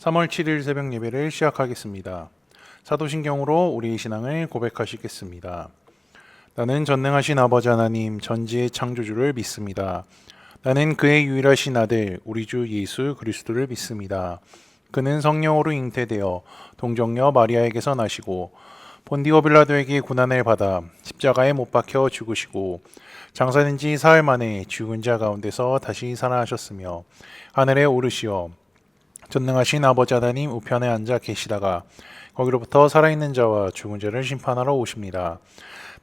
3월 7일 새벽 예배를 시작하겠습니다. 사도신경으로 우리의 신앙을 고백하시겠습니다. 나는 전능하신 아버지 하나님 전지의 창조주를 믿습니다. 나는 그의 유일하신 아들 우리 주 예수 그리스도를 믿습니다. 그는 성령으로 잉태되어 동정녀 마리아에게서 나시고 본디오 빌라도에게 고난을 받아 십자가에 못 박혀 죽으시고 장사된 지 사흘 만에 죽은 자 가운데서 다시 살아나셨으며 하늘에 오르시어 전능하신 아버지 하나님 우편에 앉아 계시다가 거기로부터 살아있는 자와 죽은 자를 심판하러 오십니다.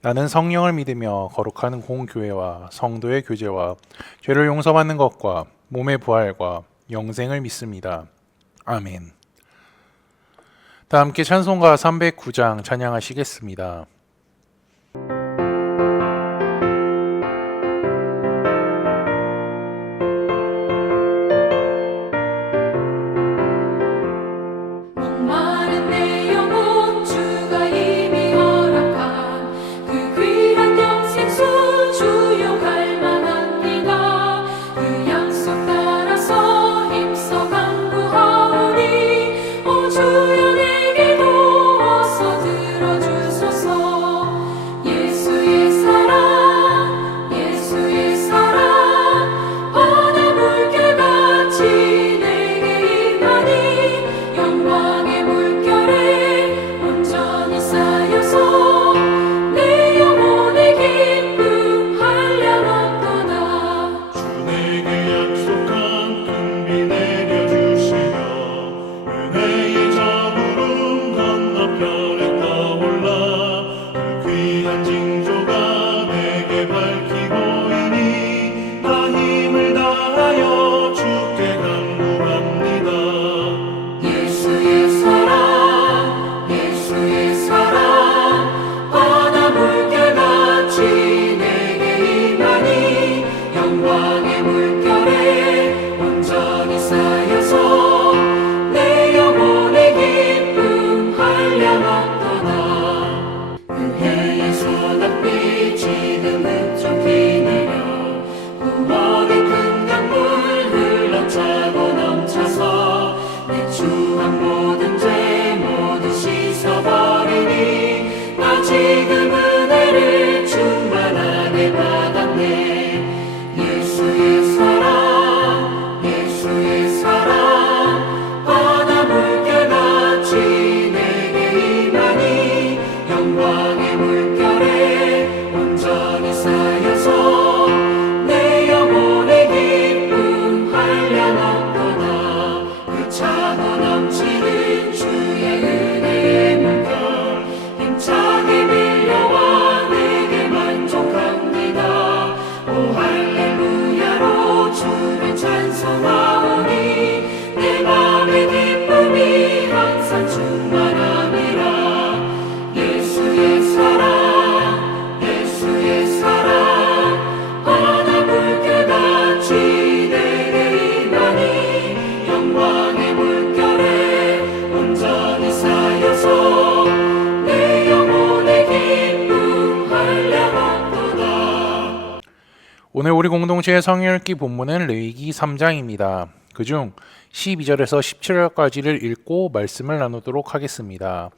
나는 성령을 믿으며 거룩한 공교회와 성도의 교제와 죄를 용서받는 것과 몸의 부활과 영생을 믿습니다. 아멘. 다 함께 찬송가 309장 찬양하시겠습니다. 오늘 우리 공동체의 성경 읽기 본문은 레위기 3장입니다. 그중 12절에서 17절까지를 읽고 말씀을 나누도록 하겠습니다.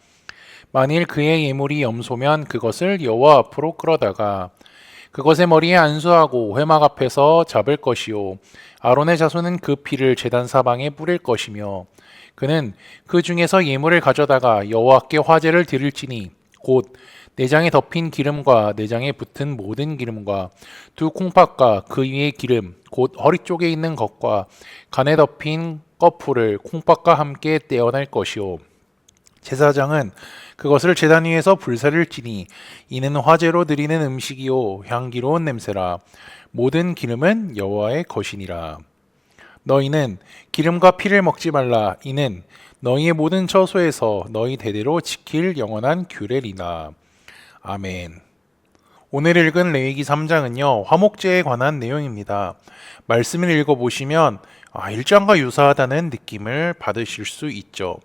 만일 그의 예물이 염소면 그것을 여호와 앞으로 끌어다가 그것의 머리에 안수하고 회막 앞에서 잡을 것이요 아론의 자손은 그 피를 제단 사방에 뿌릴 것이며 그는 그 중에서 예물을 가져다가 여호와께 화제를 드릴지니 곧 내장에 덮인 기름과 내장에 붙은 모든 기름과 두 콩팥과 그 위의 기름 곧 허리 쪽에 있는 것과 간에 덮인 꺼풀을 콩팥과 함께 떼어낼 것이요 제사장은 그것을 제단 위에서 불사를 지니 이는 화제로 드리는 음식이요 향기로운 냄새라 모든 기름은 여호와의 것이니라. 너희는 기름과 피를 먹지 말라. 이는 너희의 모든 처소에서 너희 대대로 지킬 영원한 규례리나. 아멘. 오늘 읽은 레위기 3장은요 화목제에 관한 내용입니다. 말씀을 읽어보시면 1장과 유사하다는 느낌을 받으실 수 있죠.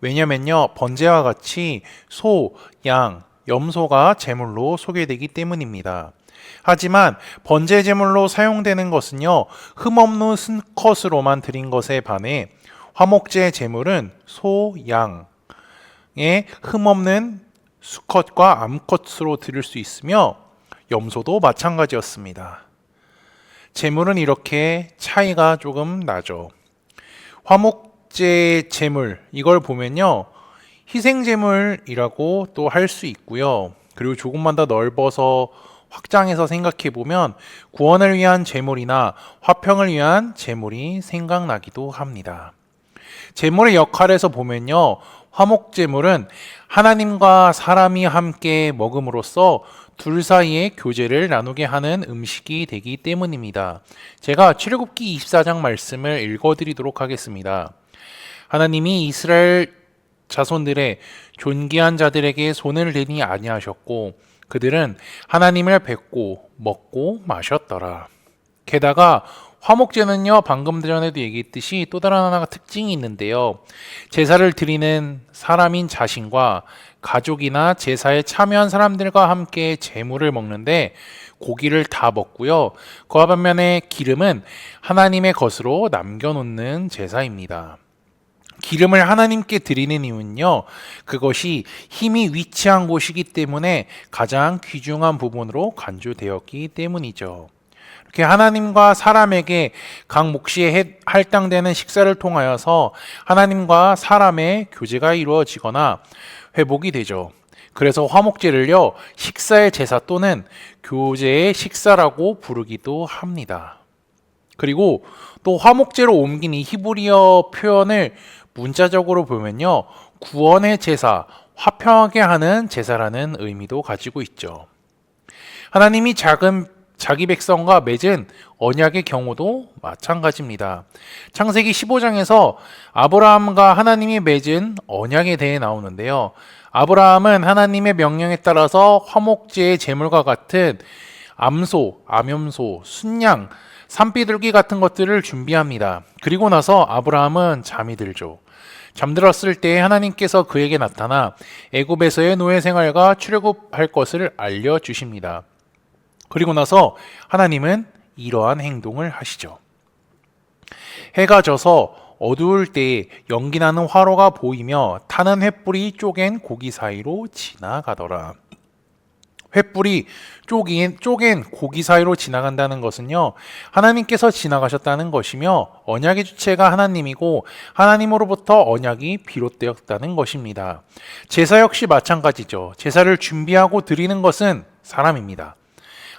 왜냐면요 번제와 같이 소, 양, 염소가 제물로 소개되기 때문입니다. 하지만 번제 제물로 사용되는 것은요 흠없는 수컷으로만 드린 것에 반해 화목제 제물은 소, 양의 흠없는 수컷과 암컷으로 드릴 수 있으며 염소도 마찬가지였습니다. 제물은 이렇게 차이가 조금 나죠. 화목제 제물 이걸 보면요. 희생제물이라고 또 할 수 있고요. 그리고 조금만 더 넓어서 확장해서 생각해 보면 구원을 위한 제물이나 화평을 위한 제물이 생각나기도 합니다. 제물의 역할에서 보면요. 화목제물은 하나님과 사람이 함께 먹음으로써 둘 사이의 교제를 나누게 하는 음식이 되기 때문입니다. 제가 출애굽기 24장 말씀을 읽어드리도록 하겠습니다. 하나님이 이스라엘 자손들의 존귀한 자들에게 손을 대니 아니하셨고 그들은 하나님을 뵙고 먹고 마셨더라. 게다가 화목제는요, 방금 전에도 얘기했듯이 또 다른 하나가 특징이 있는데요. 제사를 드리는 사람인 자신과 가족이나 제사에 참여한 사람들과 함께 제물을 먹는데 고기를 다 먹고요. 그와 반면에 기름은 하나님의 것으로 남겨놓는 제사입니다. 기름을 하나님께 드리는 이유는요, 그것이 힘이 위치한 곳이기 때문에 가장 귀중한 부분으로 간주되었기 때문이죠. 이렇게 하나님과 사람에게 각 몫이 할당되는 식사를 통하여서 하나님과 사람의 교제가 이루어지거나 회복이 되죠. 그래서 화목제를요, 식사의 제사 또는 교제의 식사라고 부르기도 합니다. 그리고 또 화목제로 옮긴 이 히브리어 표현을 문자적으로 보면요, 구원의 제사, 화평하게 하는 제사라는 의미도 가지고 있죠. 하나님이 자기 백성과 맺은 언약의 경우도 마찬가지입니다. 창세기 15장에서 아브라함과 하나님이 맺은 언약에 대해 나오는데요. 아브라함은 하나님의 명령에 따라서 화목제의 제물과 같은 암소, 암염소, 순양, 산비둘기 같은 것들을 준비합니다. 그리고 나서 아브라함은 잠이 들죠. 잠들었을 때 하나님께서 그에게 나타나 애굽에서의 노예 생활과 출애굽할 것을 알려주십니다. 그리고 나서 하나님은 이러한 행동을 하시죠. 해가 져서 어두울 때에 연기나는 화로가 보이며 타는 횃불이 쪼갠 고기 사이로 지나가더라. 횃불이 쪼갠 고기 사이로 지나간다는 것은요, 하나님께서 지나가셨다는 것이며 언약의 주체가 하나님이고 하나님으로부터 언약이 비롯되었다는 것입니다. 제사 역시 마찬가지죠. 제사를 준비하고 드리는 것은 사람입니다.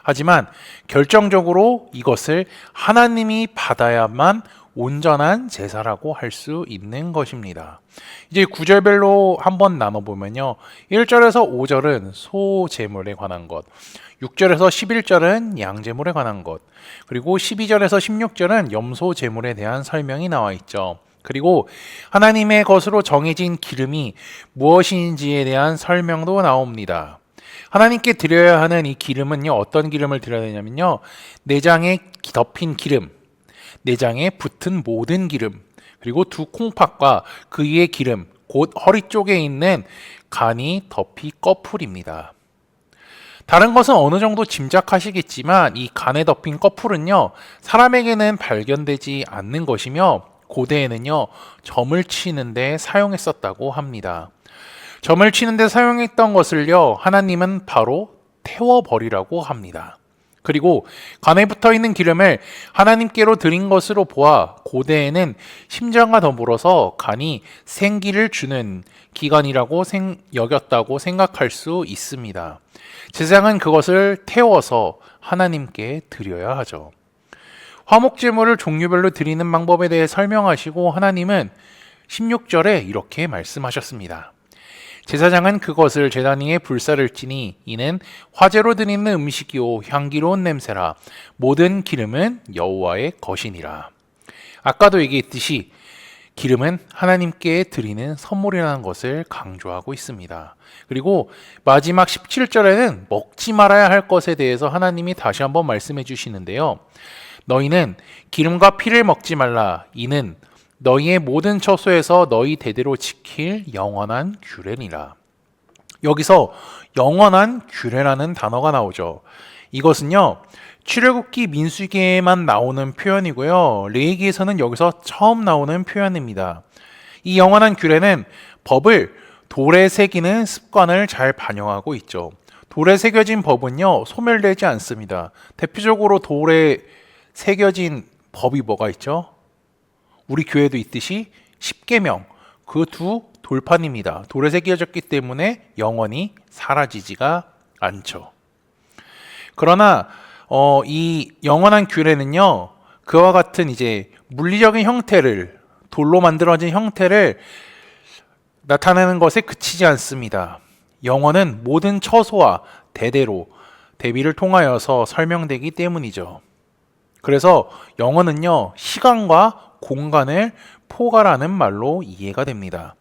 하지만 결정적으로 이것을 하나님이 받아야만 온전한 제사라고 할 수 있는 것입니다. 이제 구절별로 한번 나눠보면요. 1절에서 5절은 소 제물에 관한 것, 6절에서 11절은 양 제물에 관한 것, 그리고 12절에서 16절은 염소 제물에 대한 설명이 나와 있죠. 그리고 하나님의 것으로 정해진 기름이 무엇인지에 대한 설명도 나옵니다. 하나님께 드려야 하는 이 기름은요, 어떤 기름을 드려야 되냐면요, 내장에 덮인 기름, 내장에 붙은 모든 기름, 그리고 두 콩팥과 그 위의 기름, 곧 허리 쪽에 있는 간이 덮이 꺼풀입니다. 다른 것은 어느 정도 짐작하시겠지만 이 간에 덮인 꺼풀은요, 사람에게는 발견되지 않는 것이며 고대에는요, 점을 치는데 사용했었다고 합니다. 점을 치는데 사용했던 것을요, 하나님은 바로 태워버리라고 합니다. 그리고 간에 붙어있는 기름을 하나님께로 드린 것으로 보아 고대에는 심장과 더불어서 간이 생기를 주는 기관이라고 여겼다고 생각할 수 있습니다. 제사장은 그것을 태워서 하나님께 드려야 하죠. 화목제물을 종류별로 드리는 방법에 대해 설명하시고 하나님은 16절에 이렇게 말씀하셨습니다. 제사장은 그것을 제단 위에 불사를 찌니 이는 화제로 드리는 음식이요 향기로운 냄새라. 모든 기름은 여호와의 것이니라. 아까도 얘기했듯이 기름은 하나님께 드리는 선물이라는 것을 강조하고 있습니다. 그리고 마지막 17절에는 먹지 말아야 할 것에 대해서 하나님이 다시 한번 말씀해 주시는데요. 너희는 기름과 피를 먹지 말라. 이는 너희의 모든 처소에서 너희 대대로 지킬 영원한 규례니라. 여기서 영원한 규례라는 단어가 나오죠. 이것은요, 출애굽기 민수기에만 나오는 표현이고요. 레위기에서는 여기서 처음 나오는 표현입니다. 이 영원한 규례는 법을 돌에 새기는 습관을 잘 반영하고 있죠. 돌에 새겨진 법은요, 소멸되지 않습니다. 대표적으로 돌에 새겨진 법이 뭐가 있죠? 우리 교회도 있듯이 십계명, 그 두 돌판입니다. 돌에 새겨졌기 때문에 영원히 사라지지가 않죠. 그러나 이 영원한 규례는요, 그와 같은 이제 물리적인 형태를, 돌로 만들어진 형태를 나타내는 것에 그치지 않습니다. 영원은 모든 처소와 대대로 대비를 통하여서 설명되기 때문이죠. 그래서 영원은요, 시간과 공간을 포괄하는 말로 이해가 됩니다.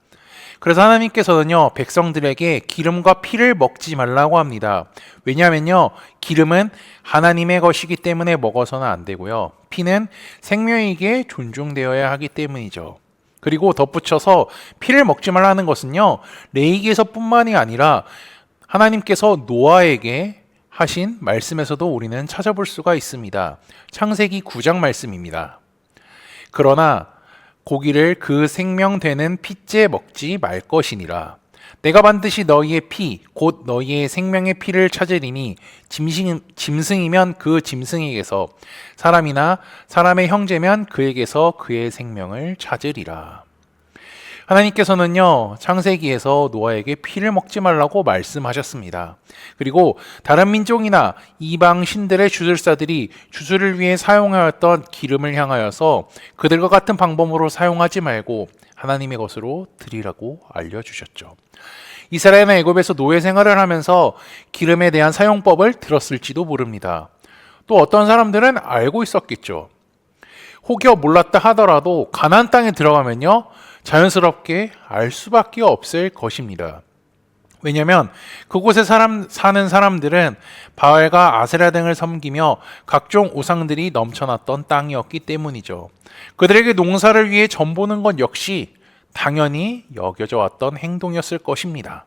그래서 하나님께서는요, 백성들에게 기름과 피를 먹지 말라고 합니다. 왜냐하면요, 기름은 하나님의 것이기 때문에 먹어서는 안 되고요, 피는 생명에게 존중되어야 하기 때문이죠. 그리고 덧붙여서 피를 먹지 말라는 것은요, 레위기에서뿐만이 아니라 하나님께서 노아에게 하신 말씀에서도 우리는 찾아볼 수가 있습니다. 창세기 9장 말씀입니다. 그러나 고기를 그 생명되는 피째 먹지 말 것이니라. 내가 반드시 너희의 피, 곧 너희의 생명의 피를 찾으리니 짐승이면 그 짐승에게서, 사람이나 사람의 형제면 그에게서 그의 생명을 찾으리라. 하나님께서는요, 창세기에서 노아에게 피를 먹지 말라고 말씀하셨습니다. 그리고 다른 민족이나 이방 신들의 주술사들이 주술을 위해 사용하였던 기름을 향하여서 그들과 같은 방법으로 사용하지 말고 하나님의 것으로 드리라고 알려주셨죠. 이스라엘은 애굽에서 노예 생활을 하면서 기름에 대한 사용법을 들었을지도 모릅니다. 또 어떤 사람들은 알고 있었겠죠. 혹여 몰랐다 하더라도 가나안 땅에 들어가면요, 자연스럽게 알 수밖에 없을 것입니다. 왜냐하면 그곳에 사는 사람들은 바알과 아세라 등을 섬기며 각종 우상들이 넘쳐났던 땅이었기 때문이죠. 그들에게 농사를 위해 전보는 것 역시 당연히 여겨져 왔던 행동이었을 것입니다.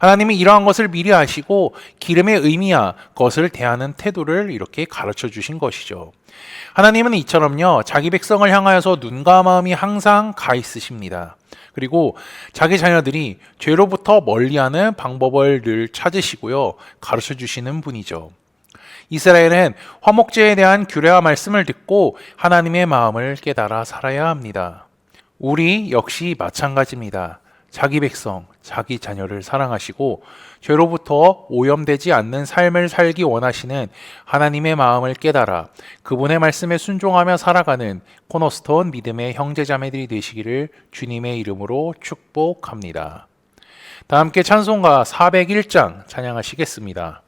하나님이 이러한 것을 미리 아시고 기름의 의미와 것을 대하는 태도를 이렇게 가르쳐 주신 것이죠. 하나님은 이처럼요, 자기 백성을 향하여서 눈과 마음이 항상 가 있으십니다. 그리고 자기 자녀들이 죄로부터 멀리하는 방법을 늘 찾으시고요, 가르쳐 주시는 분이죠. 이스라엘은 화목제에 대한 규례와 말씀을 듣고 하나님의 마음을 깨달아 살아야 합니다. 우리 역시 마찬가지입니다. 자기 백성, 자기 자녀를 사랑하시고 죄로부터 오염되지 않는 삶을 살기 원하시는 하나님의 마음을 깨달아 그분의 말씀에 순종하며 살아가는 코너스톤 믿음의 형제자매들이 되시기를 주님의 이름으로 축복합니다. 다 함께 찬송가 401장 찬양하시겠습니다.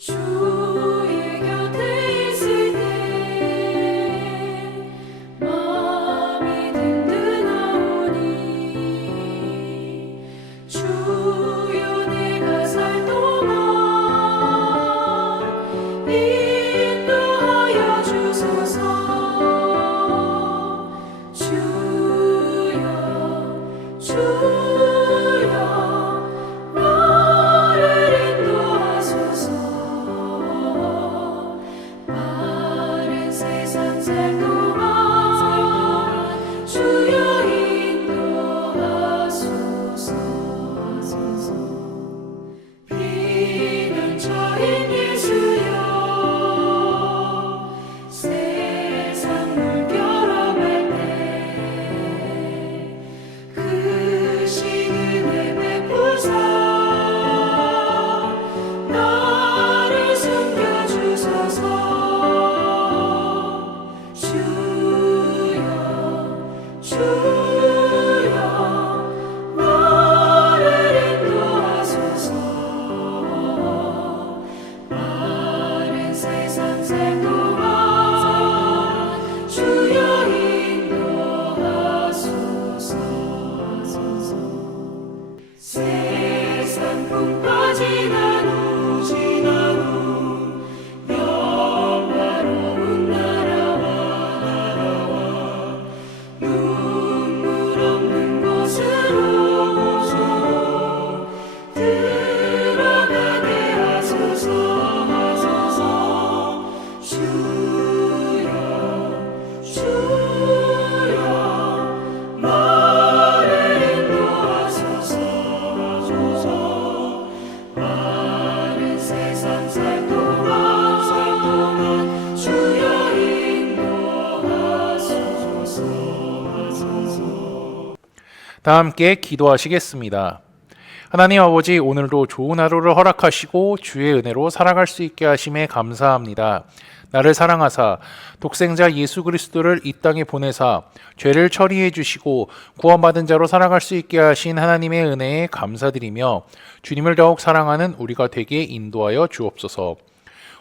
주의 곁에 있을 때 마음이 든든하오니 주여 내가 살 동안 인도하여 주소서. 주여 나를 인도하소서. 마른 세상 살 동안 주여 인도하소서. 비는처인 예수여 세상 물결어갈 때 그 시은혜 베푸사 나를 숨겨주소서. 주여 나를 인도하소서. 마른 세상 살 동안 주여 인도하소서. 세상 풍파 지난 후 영화로운 나라와 다 함께 기도하시겠습니다. 하나님 아버지, 오늘도 좋은 하루를 허락하시고 주의 은혜로 살아갈 수 있게 하심에 감사합니다. 나를 사랑하사 독생자 예수 그리스도를 이 땅에 보내사 죄를 처리해 주시고 구원받은 자로 살아갈 수 있게 하신 하나님의 은혜에 감사드리며 주님을 더욱 사랑하는 우리가 되게 인도하여 주옵소서.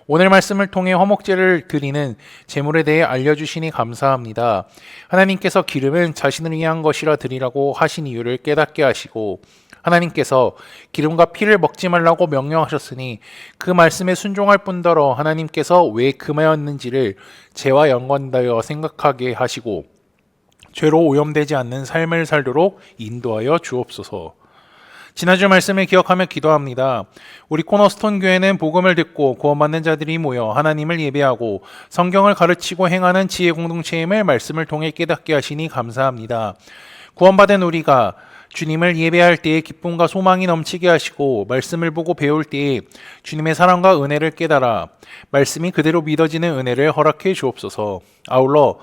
오늘 말씀을 통해 화목제를 드리는 제물에 대해 알려주시니 감사합니다. 하나님께서 기름은 자신을 위한 것이라 드리라고 하신 이유를 깨닫게 하시고 하나님께서 기름과 피를 먹지 말라고 명령하셨으니 그 말씀에 순종할 뿐더러 하나님께서 왜 금하였는지를 죄와 연관되어 생각하게 하시고 죄로 오염되지 않는 삶을 살도록 인도하여 주옵소서. 지난주 말씀을 기억하며 기도합니다. 우리 코너스톤 교회는 복음을 듣고 구원받는 자들이 모여 하나님을 예배하고 성경을 가르치고 행하는 지혜 공동체임을 말씀을 통해 깨닫게 하시니 감사합니다. 구원받은 우리가 주님을 예배할 때에 기쁨과 소망이 넘치게 하시고 말씀을 보고 배울 때에 주님의 사랑과 은혜를 깨달아 말씀이 그대로 믿어지는 은혜를 허락해 주옵소서. 아울러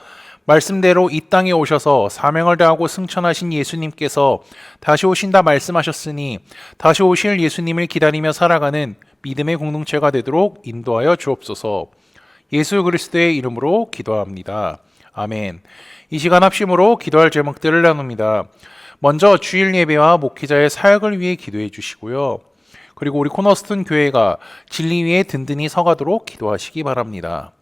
말씀대로 이 땅에 오셔서 사명을 다하고 승천하신 예수님께서 다시 오신다 말씀하셨으니 다시 오실 예수님을 기다리며 살아가는 믿음의 공동체가 되도록 인도하여 주옵소서. 예수 그리스도의 이름으로 기도합니다. 아멘. 이 시간 합심으로 기도할 제목들을 나눕니다. 먼저 주일 예배와 목회자의 사역을 위해 기도해 주시고요. 그리고 우리 코너스톤 교회가 진리 위에 든든히 서가도록 기도하시기 바랍니다.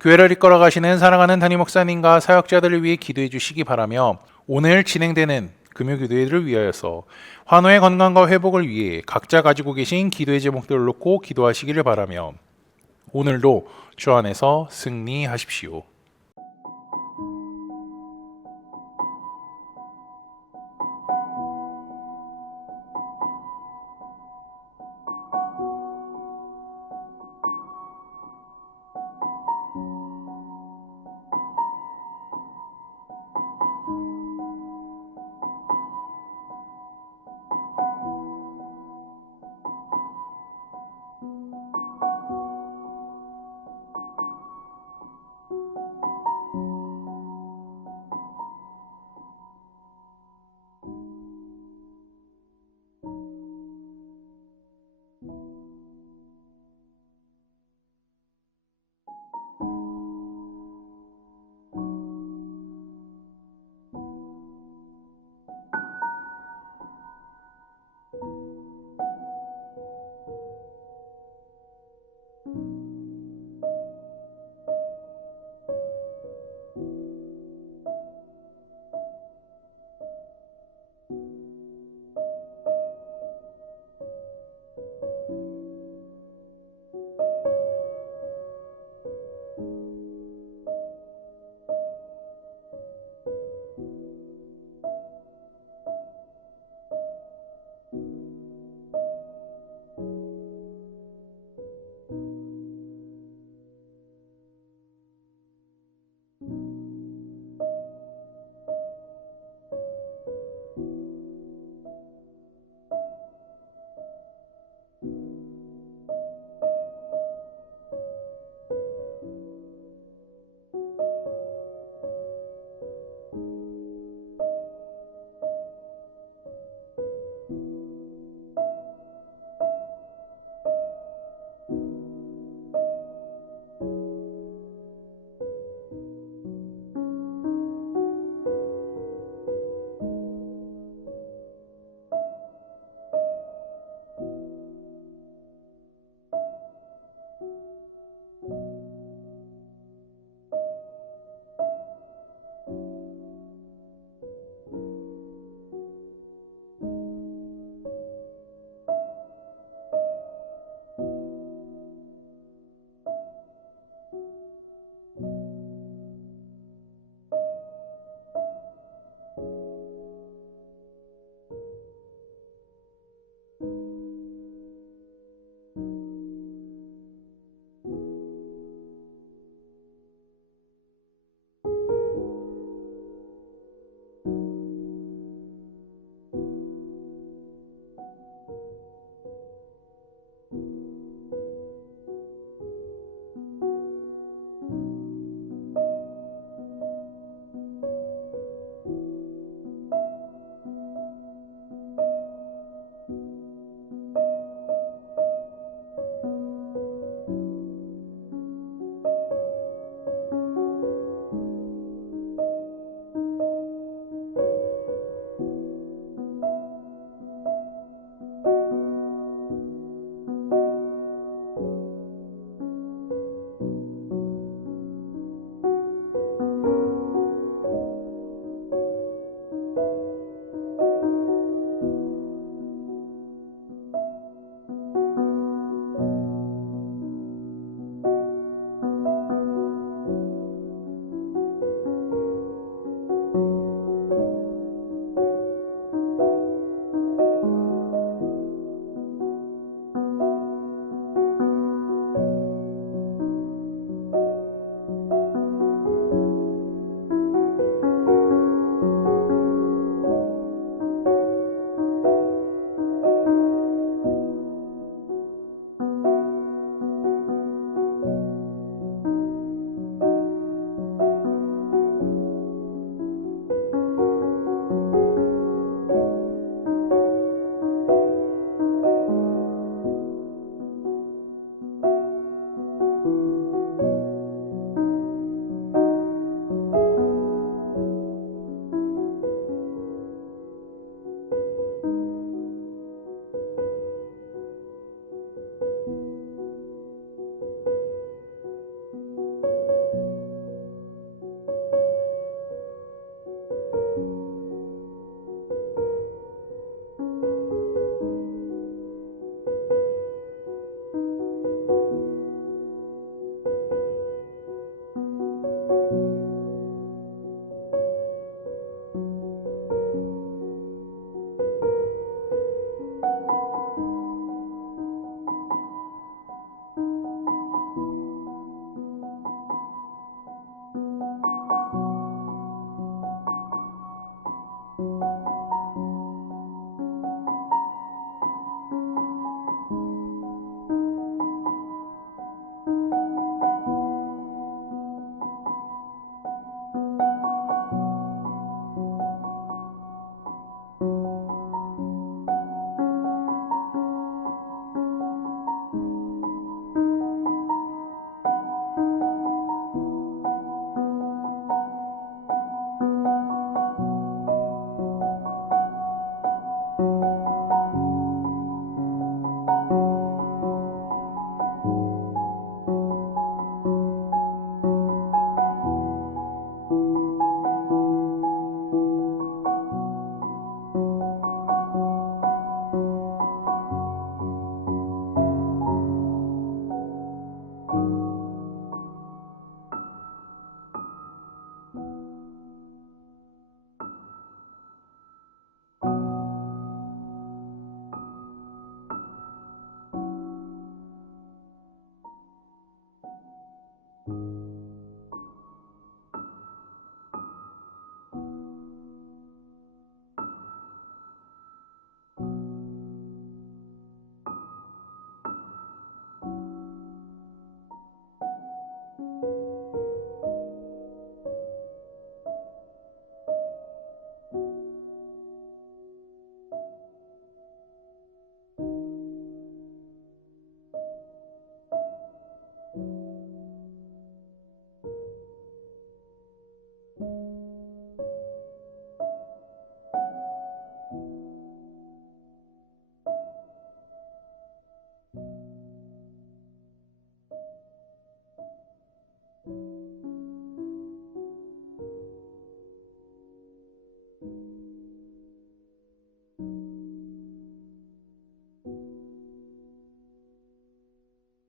교회를 이끌어 가시는 사랑하는 담임 목사님과 사역자들을 위해 기도해 주시기 바라며 오늘 진행되는 금요기도회를 위하여서 환우의 건강과 회복을 위해 각자 가지고 계신 기도의 제목들을 놓고 기도하시기를 바라며 오늘도 주 안에서 승리하십시오.